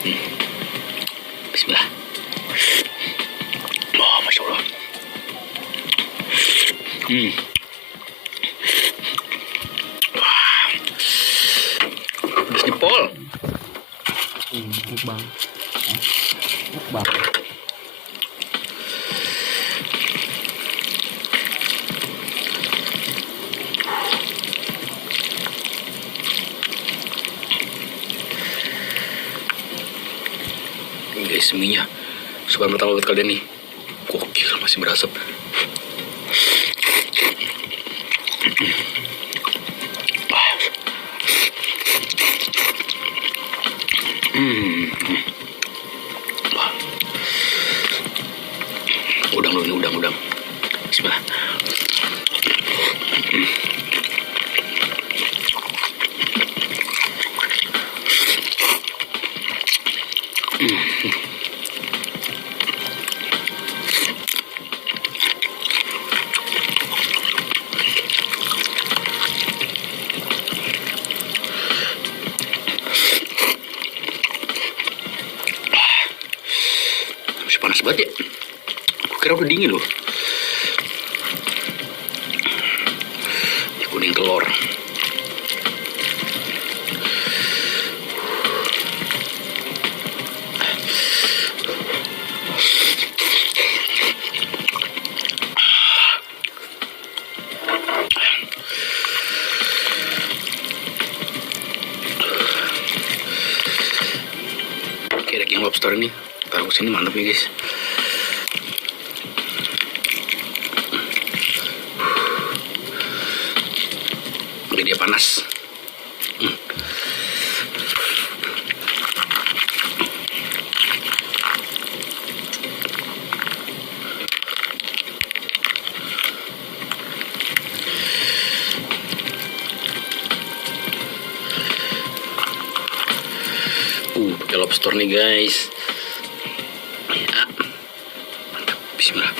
Bismillah. Oh, Masya Allah. Wah. Habis jempol. Mukbang. Mukbang. Guys, mie-nya suka pertama buat kalian nih. Gokil, masih berasap. Udang dulu nih, udang. Bismillah. Masih panas banget ya. Aku kira udah dingin loh. Kuning telur. Oke, daging lobster ini taruh ke sini mantap nih guys. Oke, dia panas. Pakai lobster nih guys. Ya. Mantap. Bismillah.